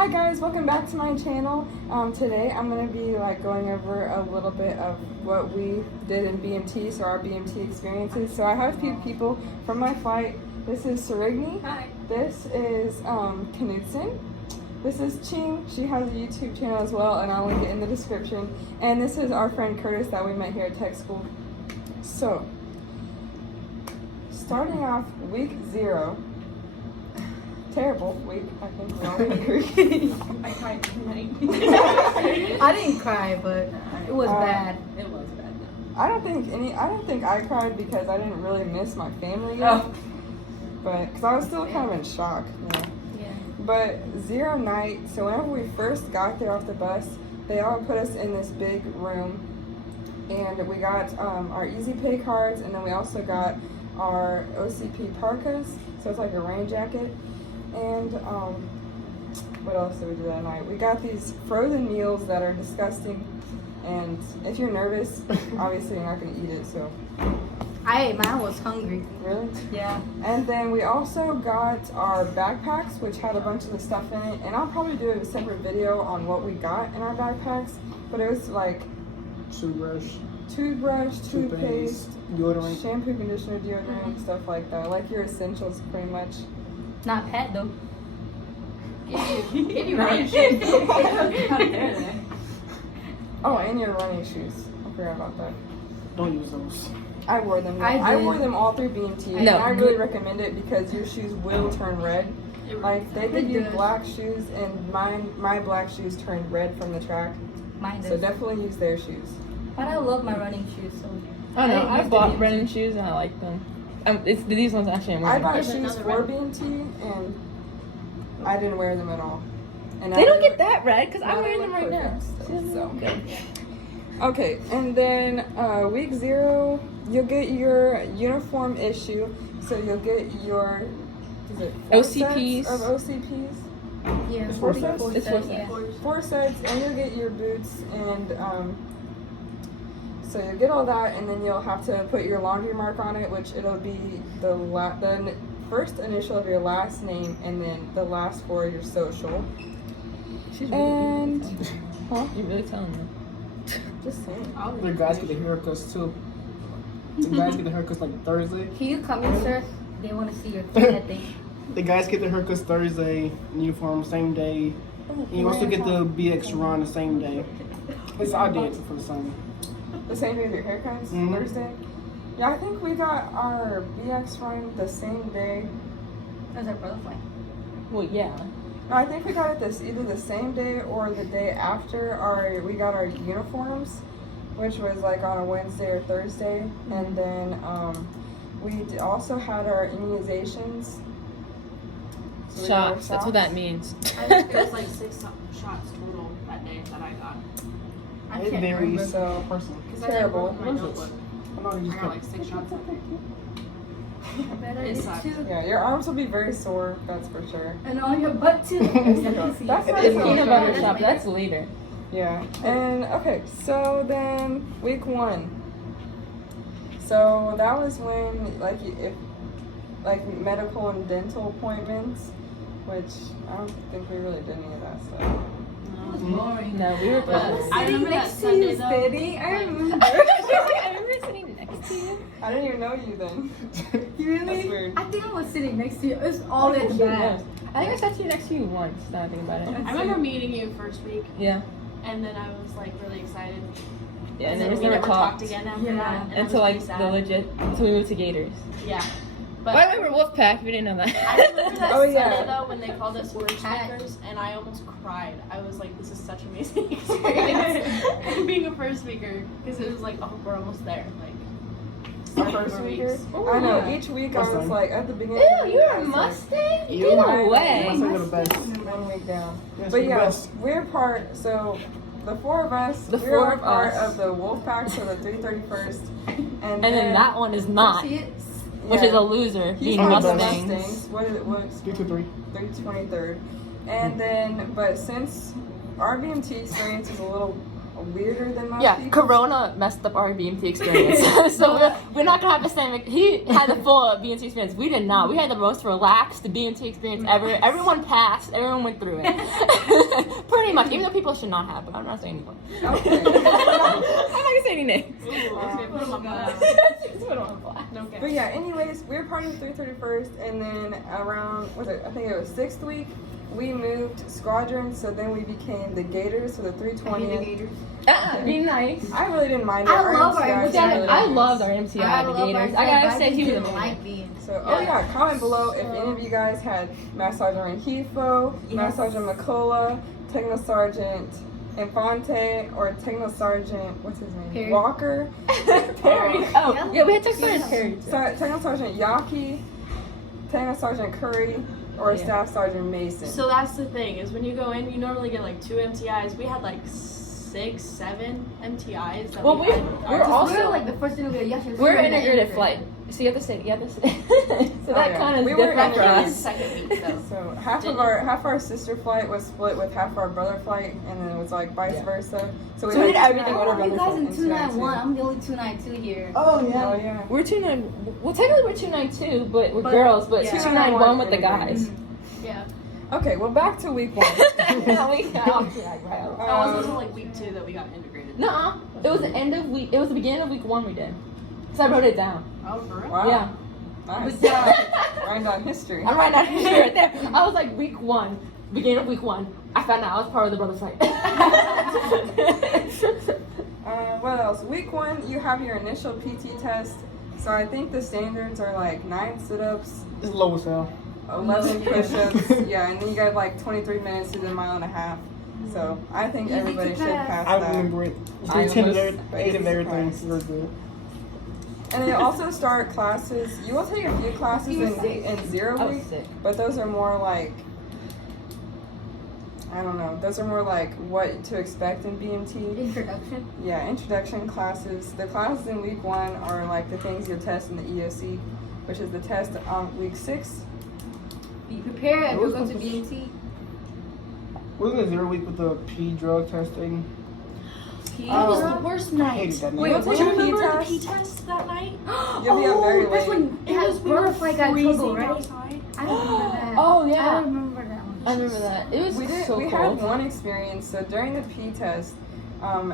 Hi guys, welcome back to my channel. Today I'm going to be going over a little bit of what we did in BMT, so our BMT experiences. So I have a few people from my flight. This is Serigny. Hi. This is Knudsen. This is Ching. She has a YouTube channel as well, and I'll link it in the description. And this is our friend Curtis that we met here at tech school. So, starting off week 0. Terrible week, I think we all agree. I cried tonight. I didn't cry, but it was bad. It was bad. I don't think I cried because I didn't really miss my family yet. Oh. But because I was still kind of in shock, Yeah. But 0 night, so whenever we first got there off the bus, they all put us in this big room, and we got our Easy Pay cards, and then we also got our OCP parkas, so it's like a rain jacket. And what else did we do that night? We got these frozen meals that are disgusting, and if you're nervous, obviously you're not going to eat it, so. I ate mine. I was hungry. Really? Yeah. And then we also got our backpacks, which had a bunch of the stuff in it, and I'll probably do a separate video on what we got in our backpacks, but it was like toothbrush, toothpaste, deodorant, shampoo, conditioner, deodorant, stuff like that, like your essentials pretty much. Not pet though. Give you running shoes. Oh, and your running shoes. I forgot about that. don't use those. I wore them. I wore them all through BMT, and I really recommend it because your shoes will turn red. Like they give you black shoes, and my black shoes turned red from the track. Mine So does. definitely use their shoes. But I love my running shoes. So I don't know. I bought running shoes and I like them. It's these ones actually. I'm I wearing. bought There's shoes another for red. BMT, and I didn't wear them at all. And They don't get that red because I'm now wearing they them look right now. perfect still, so. Okay, and then week 0, you'll get your uniform issue. So you'll get your OCPs. Of OCPs. yeah, It's 4 4 sets. sets. It's 4 yeah. sets. 4 sets, and you'll get your boots, and so you'll get all that, and then you'll have to put your laundry mark on it, which it'll be the first initial of your last name, and then the last 4 of your social. She's really And huh? You're really telling them. Just saying. The guys get the haircuts too. The guys get the haircuts like Thursday. Can you come in, sir? They want to see your that thing. The guys get their haircuts Thursday, uniform same day. And you also get the BX run the same day. At least I did for the summer. The same day as your haircuts, Mhm. Thursday. Yeah, I think we got our BX run the same day. That's our brother flight. Well, yeah. No, I think we got it either the same day or the day after we got our uniforms, which was like on a Wednesday or Thursday, and then we also had our immunizations. So we got our Shots. That's what that means. I think it was like 6 shots total that day that I got. I It can't varies remember. So per person. Because Terrible. I didn't my notebook. I know you I just got like 6 shots that day. Better It get sucks. two. yeah, your arms will be very sore. That's for sure. And on your butt too. That's not It's so peanut bad. butter shop. That's later. Yeah, and okay, so then week 1. So that was when if medical and dental appointments, which I don't think we really did any of that stuff. Boring. No, we were But close. I remember that Sunday though. I remember. I remember sitting next to you. I didn't even know you then. You really? That's weird. I think I was sitting next to you. It was all at the back. I think I sat you next to you once. Now I think about it. I remember meeting you first week, Yeah. and then I was like really excited. Yeah, and then then we we never talked again after Yeah. that. And I until was like pretty the sad. legit. Until we moved to Gators. Yeah. But By the way, we're Wolfpack. If you didn't know that. I remember that Oh, Sunday yeah. though when they called us first speakers, and I almost cried. I was like, "This is such an amazing experience being a first speaker," because it was like, "Oh, we're almost there." Like Our first more weeker. weeks. I know. Each week I was Mustang. like at the beginning. Ew, you're I a was like, Mustang? You Get are. away. Mustang are the best. 1 week down. Yes, But the yeah, best. we're part. So the 4 of us. The we're 4 of part us. of the Wolfpack. So the 331st. And then that one is not, See it? which is a loser, He's being part of the Mustangs. Mustangs. What is it? What's 323. 323rd? And then, but since our BMT experience is a weirder than most Yeah, people. Corona messed up our BMT experience. So we're not gonna have the same. He had the full BMT experience. We did not. We had the most relaxed BMT experience ever. Everyone passed. Everyone went through it. Pretty much. Even though people should not have, but I'm not saying anyone. Okay. I'm not gonna say any names. Okay, put them on blast. Just put 'em on blast. No kidding. But yeah, anyways, we were part of the 331st, and then around, I think it was 6th week, we moved squadrons, so then we became the Gators, so the 320th. Be nice. I really didn't mind it. I love our MTI was MTI. really I nice. loved our MTI, the Gators. I gotta say, he was amazing. like being. So, oh yeah, comment below if any of you guys had Master Sergeant Rengifo, Master Sergeant McCullough, Techno Sergeant Infante, or Techno Sergeant, what's his name? Perry. Walker. Perry. Oh, yeah, we had Techno Sergeant Perry. Techno Sergeant Yaki, Techno Sergeant Curry, or Yeah. Staff Sergeant Mason. So that's the thing, is when you go in, you normally get like 2 MTIs. We had like 6, 7 MTIs. That Well, we we're had. also like the first thing we did yesterday. we're integrated flight. So you have to say, so that yeah. kind of We is were different for integrated. us. Second week, though. So half our sister flight was split with half our brother flight, and then it was like vice Yeah. versa. So So we did had everything 291 with our You guys in and 291. I'm the only 292 here. Oh Oh yeah. We're 29. Well, technically we're 292, but we're But- girls. But yeah. 291 with the guys. Yeah. Okay, well back to week 1. No, we got That wasn't until like week 2 that we got integrated. Nuh-uh. It was the end of week. It was the beginning of week 1 we did. So I wrote it down. Oh, for real? Wow. Yeah. Nice. But, Writing down history. I'm right now here right there. I was like week 1, beginning of week 1. I found out I was part of the brother fight. What else? Week 1, you have your initial PT test. So I think the standards are like 9 sit-ups, It's low as hell. 11 push-ups, yeah, and then you got like 23 minutes to do a mile and a half. So I think Easy to everybody should pass. pass I that. remember it. I 10 of almost- 8 of everything. surprised. We're good. And they also start classes. You will take a few classes You were sick. in 0 I was week, sick. but those are more like, I don't know, those are more like what to expect in BMT. Introduction. Yeah, introduction classes. The classes in week 1 are like the things you'll test in the EOC, which is the test on week 6. Be prepared and you'll go to BMT. Wasn't it 0 week with the P drug testing? That was the worst I night. hated that Wait, night. what's Do you your P remember the test? P test that night? You'll be up very That's late. when it has butterfly guy freezing Togo, right? outside. I remember that. Oh I yeah. remember that one. I remember that. It was We did. so we cool. had one experience. So during the P test, an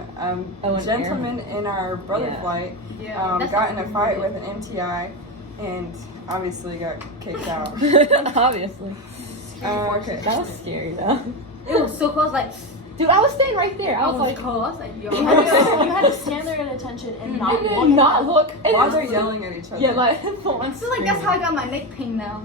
gentleman in our brother Yeah. flight Yeah, that's got in how a I fight remember with an MTI, and obviously got kicked out. Obviously. Okay. That was scary though. It was so close, like, Dude, I was staying right there. I was like, cold. I was like, yo. You had to stand there at attention and not and look. then not look. And While it they're was- yelling at each other. Yeah, like for I feel like that's how I got my neck pain now.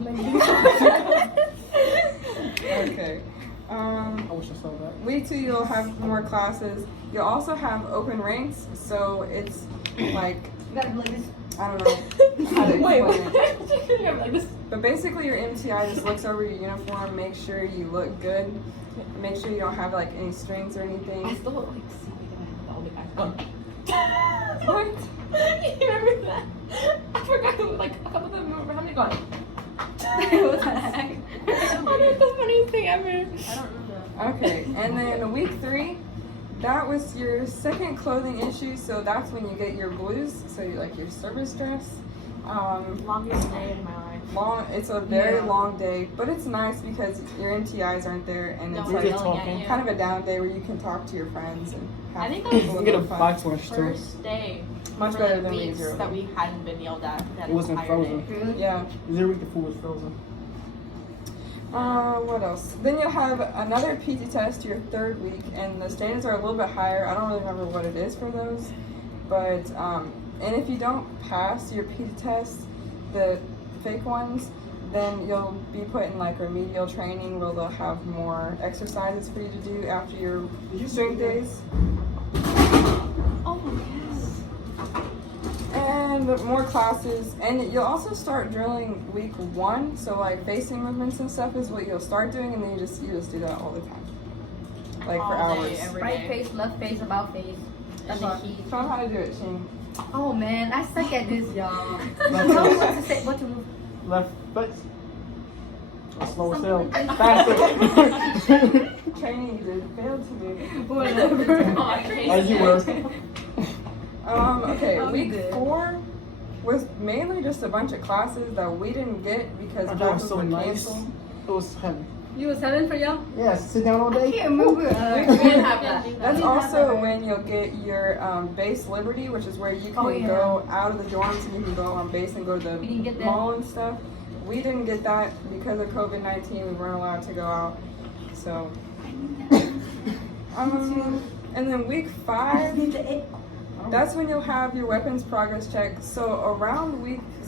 Okay. I wish I saw that. Week 2, you'll have more classes. You'll also have open ranks, so it's like, You gotta be like this. I don't know how to Wait, explain it. I'm like this. But basically, your MTI just looks over your uniform, make sure you look good, make sure you don't have like any strings or I anything. still look like the older guys. What? You remember that? I forgot who, like a couple of them remember how many gone. What the heck? Oh, that's the funniest thing ever. I don't remember that. Okay, and then week 3, that was your second clothing issue, so that's when you get your blues, so you like your service dress. Longest day of my life. It's a very Yeah. long day, but it's nice because your MTIs aren't there, and it's No like one yelling at talking. you. kind of a down day where you can talk to your friends and have I think that was a You little get a bit of fun. box lunch too. First day. Much for better the than week weeks 0. that we hadn't been yelled at that It wasn't entire frozen. day. Really? Yeah. 0 week the food was frozen. What else? Then you'll have another PT test your 3rd week, and the standards are a little bit higher. I don't really remember what it is for those, but and if you don't pass your PT test, the fake ones, then you'll be put in like remedial training where they'll have more exercises for you to do after your strength days. Oh my goodness. And more classes, and you'll also start drilling week 1. So like facing movements and stuff is what you'll start doing, and then you just do that all the time, like for All day, hours. every Right day. face, left face, about face. And then then he. Show them how to do it, Shane. Oh man, I suck at this, y'all. Left Tell me face. what to say, what to move. Left foot. Slow as hell. Something like Faster. Okay, training you did failed to me. Whatever. As you were. Okay, Oh, we week did. 4 was mainly just a bunch of classes that we didn't get because That was classes so were nice. canceled. It was heaven. You was 7 for y'all? Yeah, sit down all I day. can't remember. We didn't have that. That's We didn't have also that. when you'll get your base liberty, which is where you can Oh, yeah. go out of the dorms and you can go on base and go to We didn't get the that. mall and stuff. We didn't get that because of COVID-19. We weren't allowed to go out. So, and then week 5, that's when you'll have your weapons progress check. So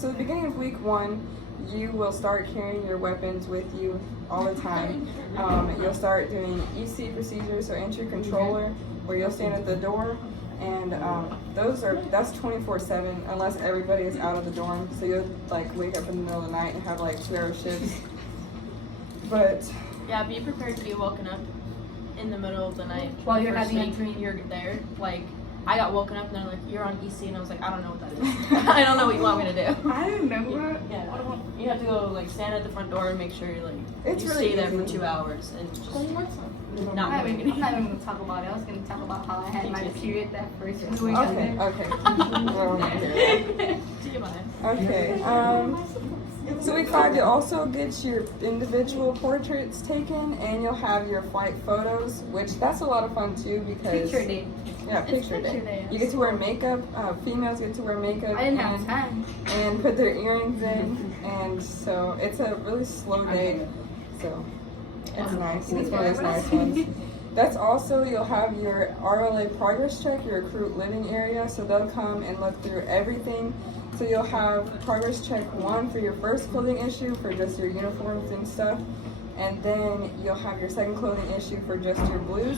the beginning of week 1, you will start carrying your weapons with you all the time. You'll start doing EC procedures, so entry controller, where you'll stand at the door, and that's 24/7 unless everybody is out of the dorm. So you'll like wake up in the middle of the night and have like 2-hour shifts. But Yeah, be prepared to be woken up in the middle of the night While you're First having a week dream. You're there. Like, I got woken up and they're like, "You're on EC," and I was like, "I don't know what that is. I don't know what you want me to do." I remember. Yeah, you have to go like stand at the front door and make sure you It's you really stay there for easy. 2 hours and just not I'm doing not anything. even going to talk about it. I was going to talk about how I had my period that first week. okay. Well, okay. Okay. So week 5, you'll also get your individual portraits taken, and you'll have your flight photos, which that's a lot of fun too because Picture day. yeah, It's picture picture day. day, You get to wear makeup. Females get to wear makeup. I didn't have and, time. and put their earrings in, and so it's a really slow day. So it's nice. It's one of those nice ones. That's also, you'll have your RLA progress check, your recruit living area, so they'll come and look through everything. So you'll have progress check 1 for your first clothing issue for just your uniforms and stuff, and then you'll have your second clothing issue for just your blues,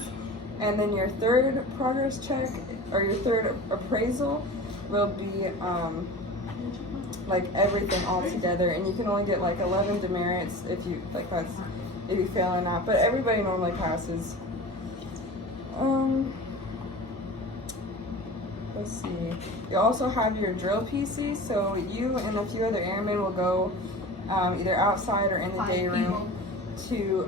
and then your third progress check or your third appraisal will be like everything all together, and you can only get like 11 demerits if you if you fail or not, but everybody normally passes. Let's see. You also have your drill PC, so you and a few other airmen will go either outside or in the day room to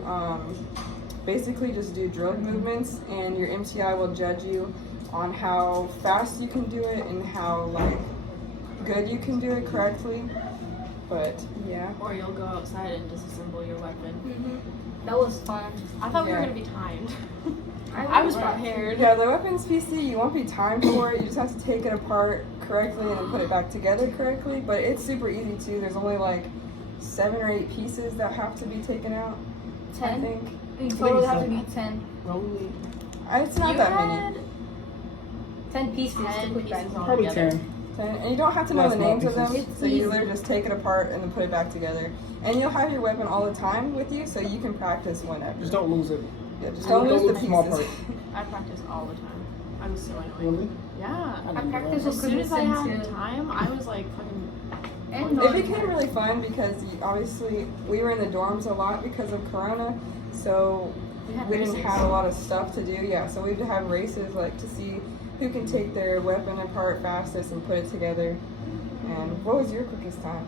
basically just do drill movements, and your MTI will judge you on how fast you can do it and how good you can do it correctly. But yeah. Or you'll go outside and disassemble your weapon. That was fun. I thought we were Yeah. gonna be timed. I was prepared. Yeah, the weapons PC, you won't be timed for it. You just have to take it apart correctly and then put it back together correctly. But it's super easy too. There's only like 7 or 8 pieces that have to be taken out. 10? I think. In total, it have to be 10. Probably, It's not You that had many. 10 pieces to 10 put back pieces on. probably together. 10. 10. And you don't have to know That's the small names of them. pieces. So you literally just take it apart and then put it back together. And you'll have your weapon all the time with you, so you can practice whenever. Just don't lose it. Yeah, just don't lose the small pieces. part. I practice all the time. I'm so annoying. Really? Yeah. I practice As with soon as I Goodison had too. time, I was like fucking. And It became really fun because obviously we were in the dorms a lot because of Corona, so we didn't have a lot of stuff to do. Yeah, so we'd have races like to see who can take their weapon apart fastest and put it together. And what was your quickest time?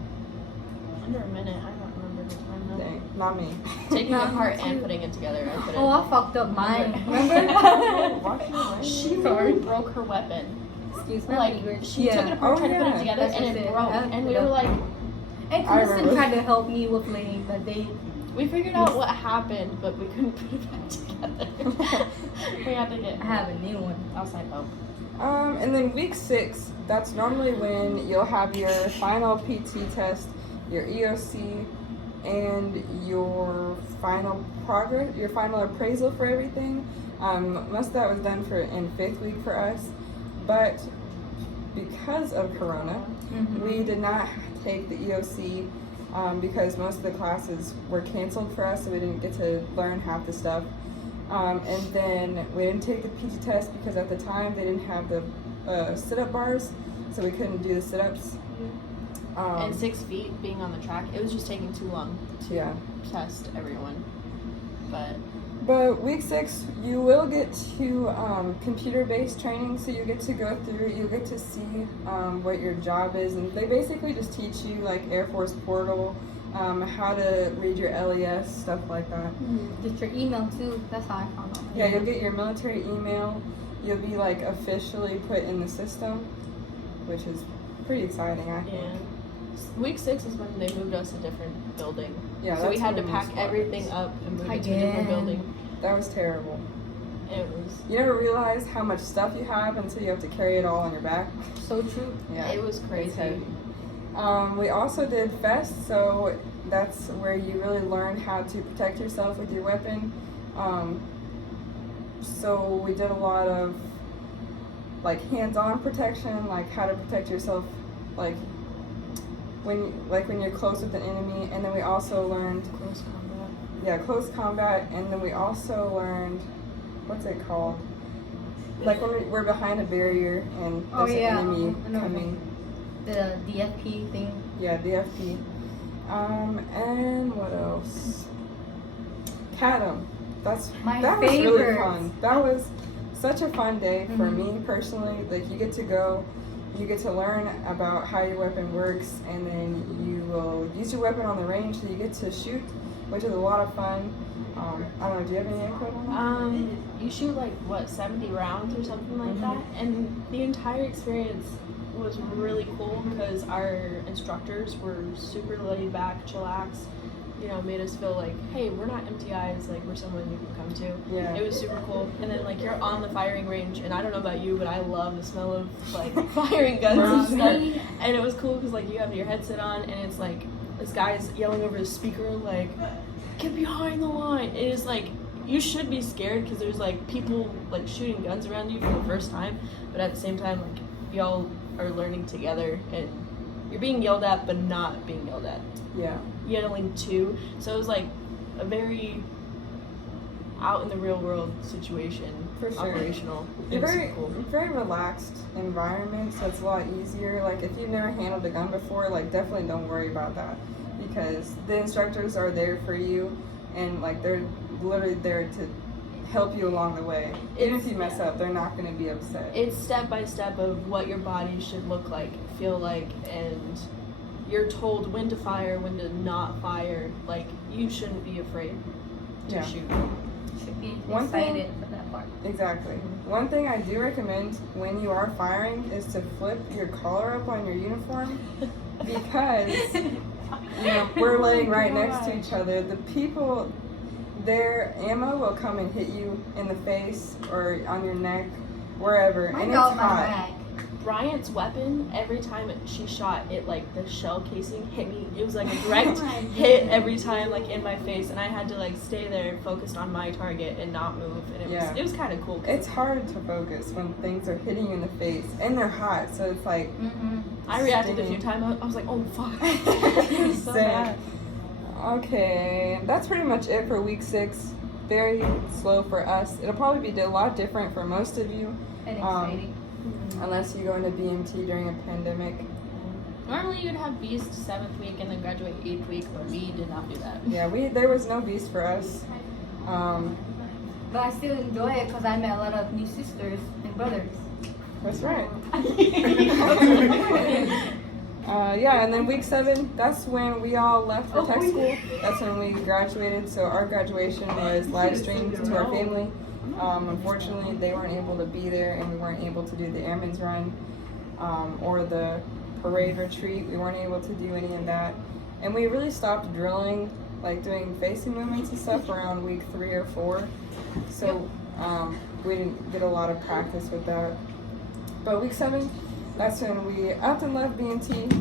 Under a minute. I don't remember the time though. Dang, not me. Taking it Not me apart too. and putting it together. I couldn't. Oh, I fucked up mine. Remember? Watch your language. She really broke her weapon. Excuse me. Like she took it apart, Oh, tried to put yeah. it together, That's and just it it. broke. I And we put were up- like, And I Kristen remember. tried to help me with laying, but they. we figured out what happened, but we couldn't put it back together. We had to get I have a new one. outside help. And then week 6, that's normally when you'll have your final PT test, your EOC, and your final progress, your final appraisal for everything. Most of that was done in 5th week for us, but because of Corona, we did not take the EOC because most of the classes were canceled for us, so we didn't get to learn half the stuff. And then we didn't take the PT test because at the time they didn't have the sit-up bars, so we couldn't do the sit-ups. And 6 feet being on the track, it was just taking too long to Yeah. test everyone. But week 6, you will get to computer-based training, so you get to go through, you get to see what your job is, and they basically just teach you like Air Force Portal, how to read your LES, stuff like that. Just your email too. That's how I found out. Yeah, you'll get your military email. You'll be like officially put in the system, which is pretty exciting, I think. Yeah. Week 6 is when they moved us to a different building. Yeah, so we that's had to when pack we started. everything up and move it to a different building. That was terrible. It was. You never realize how much stuff you have until you have to carry it all on your back. So true. Yeah, It was it's crazy. heavy. We also did Fest, so that's where you really learn how to protect yourself with your weapon. So we did a lot of like hands-on protection, like how to protect yourself, like when you're close with an enemy, and then we also learned Close combat. yeah, close combat, and then we also learned, what's it called? Like when we're behind a barrier and Oh, there's yeah. an enemy I know. coming. The DFP thing. Yeah, DFP. And what else? Cadam. My that was really favorite. fun. That was such a fun day for Mhm. me personally. Like you get to go, you get to learn about how your weapon works, and then you will use your weapon on the range, so you get to shoot, which is a lot of fun. I don't know, do you have any input on that? You shoot like what 70 rounds or something like Mhm. that, and the entire experience was really cool because our instructors were super laid back, chillax. You know, made us feel like, hey, we're not MTIs, like we're someone you can come to. Yeah. It was super cool. And then like you're on the firing range, and I don't know about you, but I love the smell of like firing guns and stuff. And it was cool because like you have your headset on, and it's like this guy's yelling over the speaker like, get behind the line. It is like you should be scared because there's like people like shooting guns around you for the first time, but at the same time like y'all are learning together, and you're being yelled at but not being yelled at. Yeah. Yelling too. So it was like a very out in the real world situation. For sure. Operational. It's It was very, cool. very relaxed environment, so it's a lot easier. Like if you've never handled a gun before, like definitely don't worry about that, because the instructors are there for you, and like they're literally there to help you along the way. Even if you mess up, they're not going to be upset. It's step by step of what your body should look like, feel like, and you're told when to fire, when to not fire. Like you shouldn't be afraid to Yeah. shoot. Should be One thing- excited for that part. Exactly. One thing I do recommend when you are firing is to flip your collar up on your uniform, because we're laying right next to each other. The people, their ammo will come and hit you in the face or on your neck, wherever, Mine and got it's my hot. back. Bryant's weapon, every time she shot it, like the shell casing hit me. It was like a direct hit every time, like in my face, and I had to like stay there focused on my target and not move. And Yeah. it was kind of cool. 'Cause It's hard to focus when things are hitting you in the face, and they're hot, so it's like, I reacted a few stinging. times. I was like, oh fuck. It was so Same. bad. Okay, that's pretty much it for week 6. Very slow for us. It'll probably be a lot different for most of you, And exciting. unless you go into BMT during a pandemic. Normally you'd have Beast 7th week and then graduate 8th week, but we did not do that. Yeah, there was no beast for us. But I still enjoy it because I met a lot of new sisters and brothers. That's right. Yeah, and then week 7, that's when we all left for tech school. That's when we graduated. So our graduation was live streamed to our family. Unfortunately, they weren't able to be there, and we weren't able to do the Airman's Run or the parade retreat. We weren't able to do any of that. And we really stopped drilling, like doing facing movements and stuff, around week 3 or 4. So we didn't get a lot of practice with that. But week 7, that's when we up and left BMT,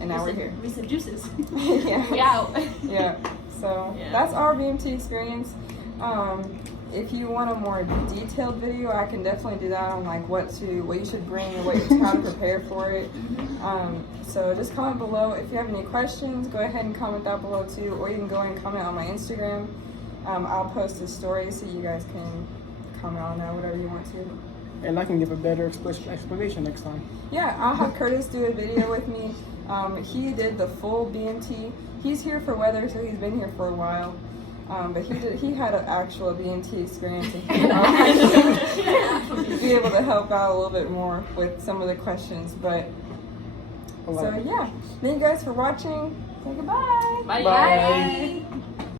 and now we're here. We said juices. Yeah. We out. Yeah. So Yeah. that's our BMT experience. If you want a more detailed video, I can definitely do that on like what you should bring and how to prepare for it. So just comment below. If you have any questions, go ahead and comment that below too, or you can go and comment on my Instagram. I'll post a story so you guys can comment on that, whatever you want to. And I can give a better explanation next time. Yeah, I'll have Curtis do a video with me. He did the full BMT. He's here for weather, so he's been here for a while. But he had an actual BMT experience, and he'll be able to help out a little bit more with some of the questions. But so yeah, thank you guys for watching. Say goodbye. Bye. Bye.